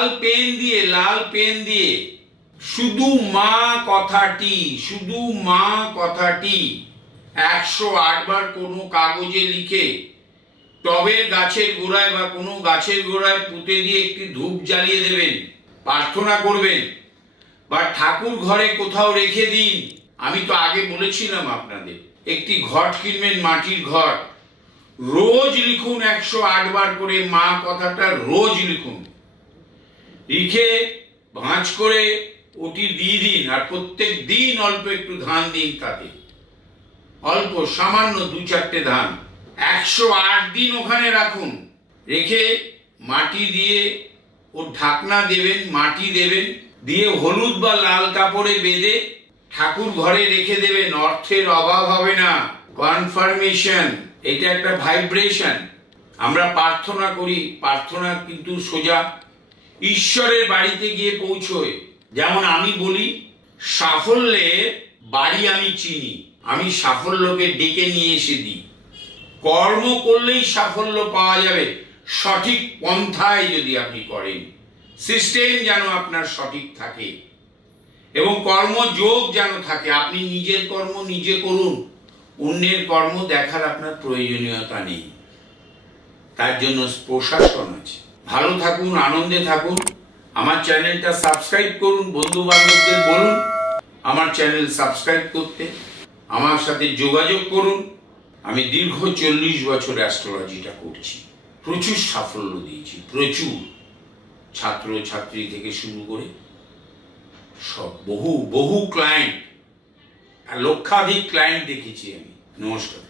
লাল pen দিয়ে শুধু মা কথাটি 108 বার কোনো কাগজে লিখে টবের গাছের গোড়ায় বা কোনো গাছের গোড়ায় পুঁতে দিয়ে একটি ধূপ জ্বালিয়ে দেবেন, প্রার্থনা করবেন, বা ঠাকুর ঘরে কোথাও রেখে দিন। আমি তো আগে বলেছিলাম আপনাদের, একটি ঘট কিনবেন, মাটির ঘট, রোজ লিখুন 108 বার করে মা কথাটা, রোজ লিখুন, লিখে ভাঁজ করে ওটি দিয়ে দিন। আর প্রত্যেক দিন অল্প একটু ধান দিন, তাতে অল্প সামান্য 2-4টে ধান 108 দিন ওখানে রাখুন। রেখে মাটি দিয়ে ওর ঢাকনা দেবেন, মাটি দেবেন, দিয়ে হলুদ বা লাল কাপড়ে বেঁধে ঠাকুর ঘরে রেখে দেবেন। অর্থের অভাব হবে না। কনফার্মেশন, এটা একটা ভাইব্রেশন। আমরা প্রার্থনা করি, প্রার্থনা কিন্তু সোজা ঈশ্বরের বাড়িতে গিয়ে পৌঁছয়। যেমন আমি বলি, সাফল্যের বাড়ি আমি চিনি, আমি সাফল্যকে ডেকে নিয়ে এসে দিই। কর্ম করলেই সাফল্য পাওয়া যাবে, সঠিক পন্থায় যদি আপনি করেন। সিস্টেম যেন আপনার সঠিক থাকে এবং কর্মযোগ যেন থাকে। আপনি নিজের কর্ম নিজে করুন, অন্যের কর্ম দেখার আপনার প্রয়োজনীয়তা নেই। তার জন্য প্রশাসন আছে। ভালো থাকুন, আনন্দে থাকুন। আমার চ্যানেলটা সাবস্ক্রাইব করুন, বন্ধু বান্ধবদের বলুন আমার চ্যানেল সাবস্ক্রাইব করতে, আমার সাথে যোগাযোগ করুন। আমি দীর্ঘ 40 বছর অ্যাস্ট্রোলজিটা করছি, প্রচুর সাফল্য দিয়েছি, প্রচুর। ছাত্র ছাত্রী থেকে শুরু করে সব বহু ক্লায়েন্ট, লক্ষাধিক ক্লায়েন্ট দেখেছি আমি। নমস্কার।